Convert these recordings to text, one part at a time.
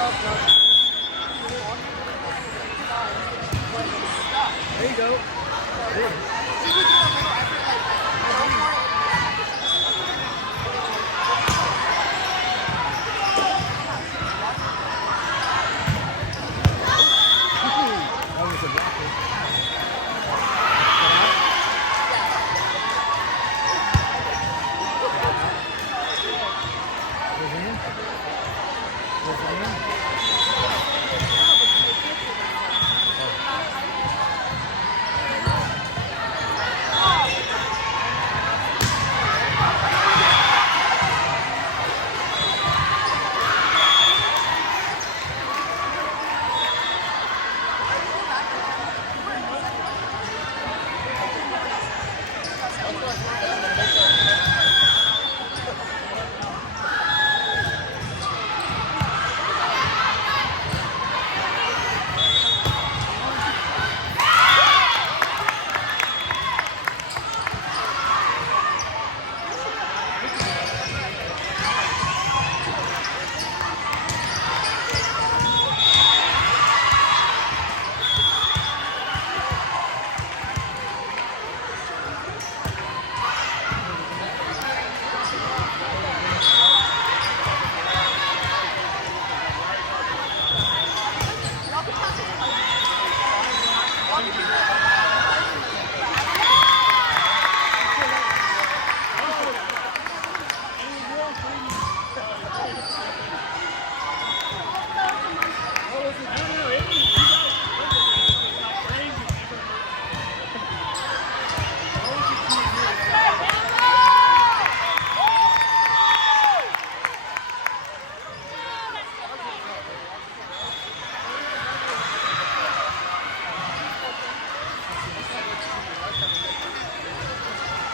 There you go. That was a blocker. Goes in. Goes in.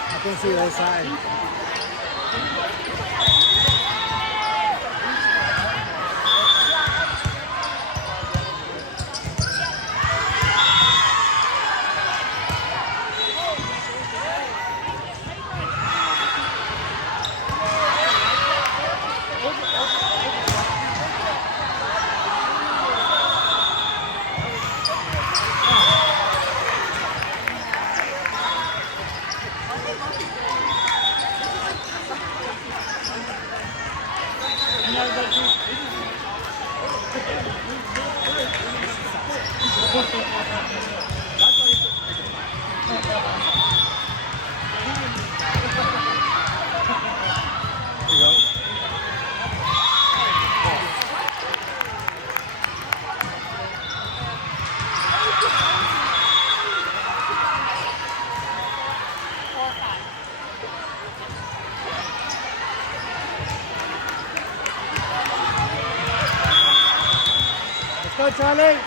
I can see the other side. Let's go, Charlie.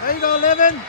There you go, Levin.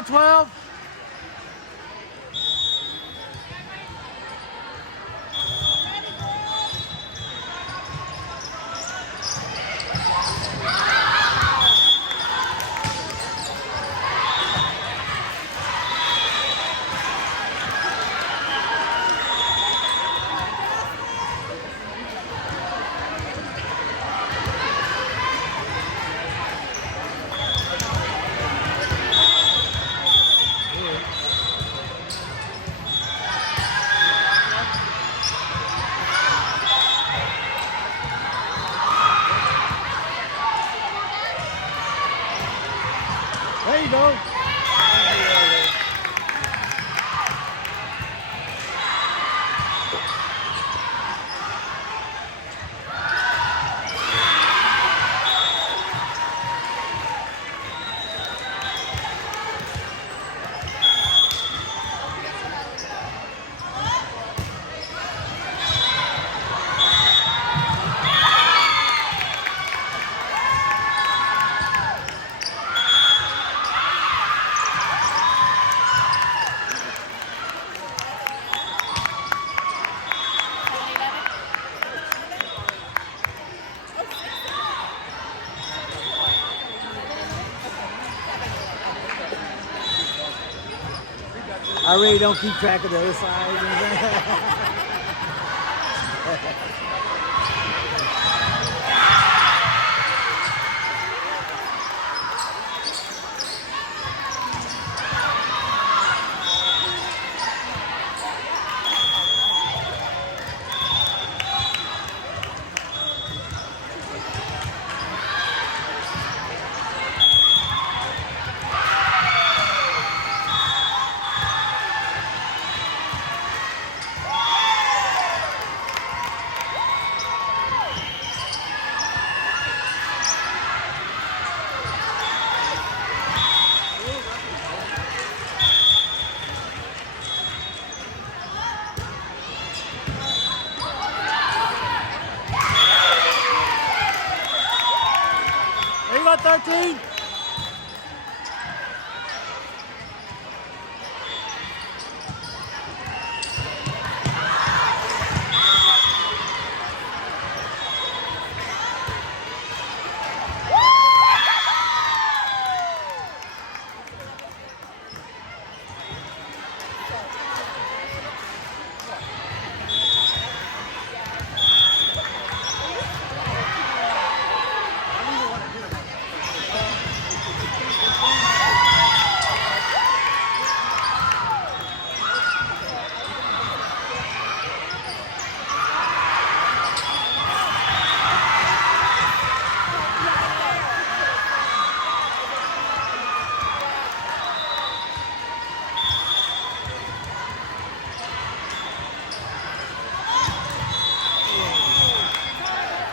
out 12. There you go. I really don't keep track of the other side. There you go, 13.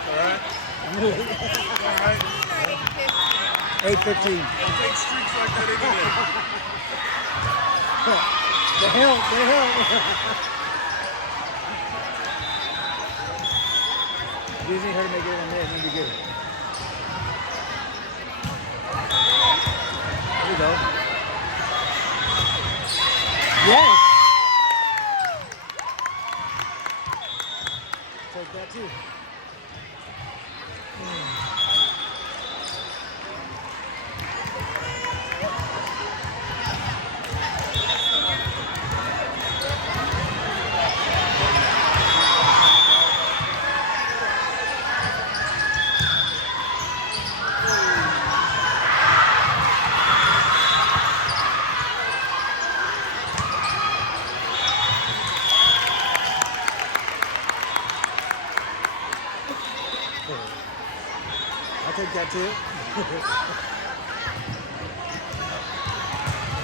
All right. 8:15. Don't take streaks like that every day. The help. You just need her to make it in there and then be good. There you go. Yes! Take that too. I'll take that too.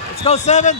Let's go, 7.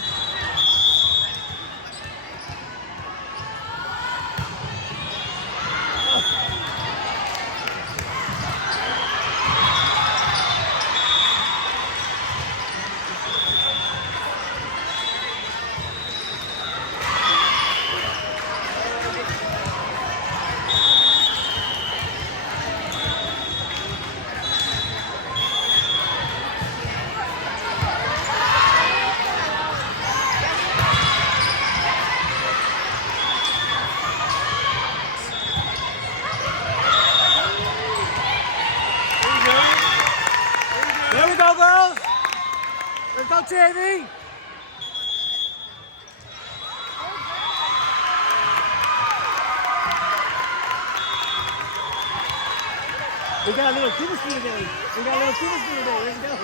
got a little chemistry today. We got a little chemistry today. Let's go.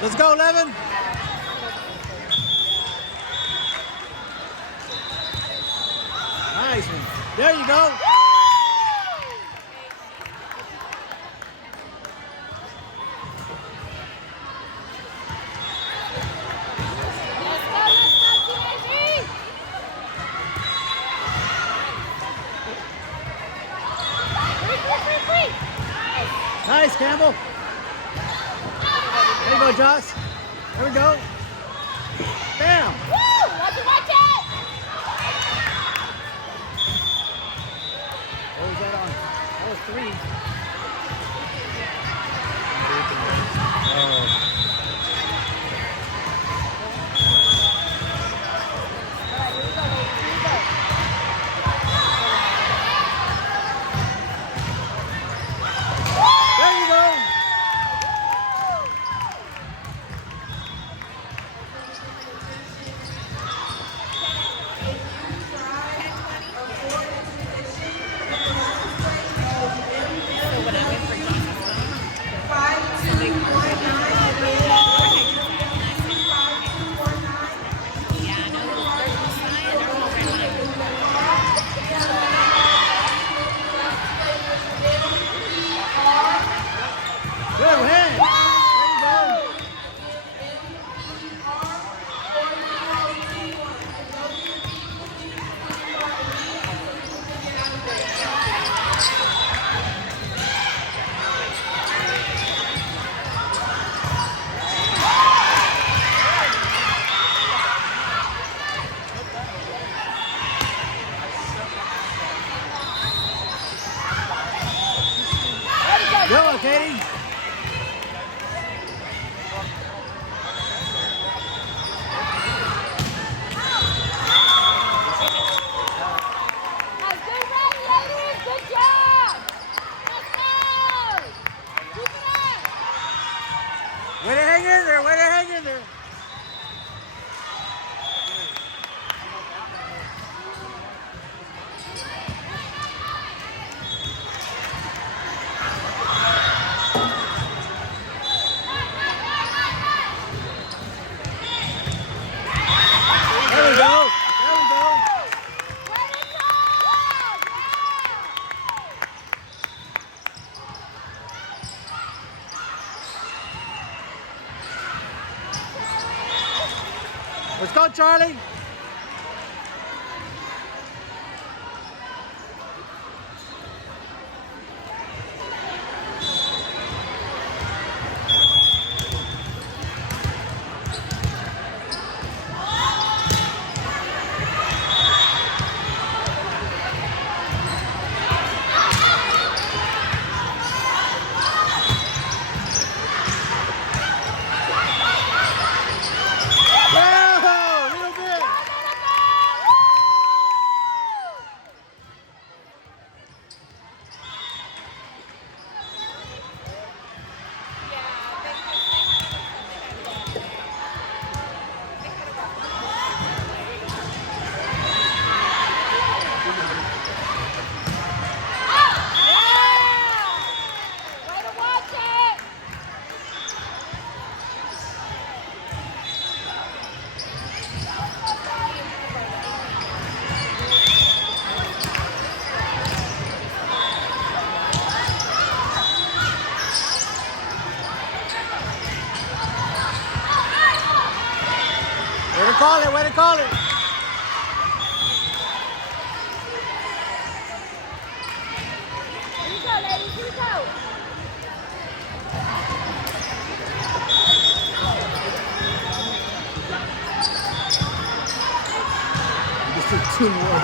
Let's go, Levin. Nice one. There you go. Nice, Campbell. There you go, Josh. There we go. Bam. Woo! Watch it, watch it! What was that on? That was 3. Oh. Alright, here we go, ladies. Here we go. There you go. Good hand. There you go. Go, Katie. Nice, good run, ladies. Good job. Let's go. Keep it up. Way to hang in there. Way to hang in there. There we go. There we go. Way to go. Let's go, Charlie. Whoa, little bit. Way to watch it. Way to call it. Way to call it. Here we go, ladies. Here we go. Just took 2 more.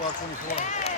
12-24.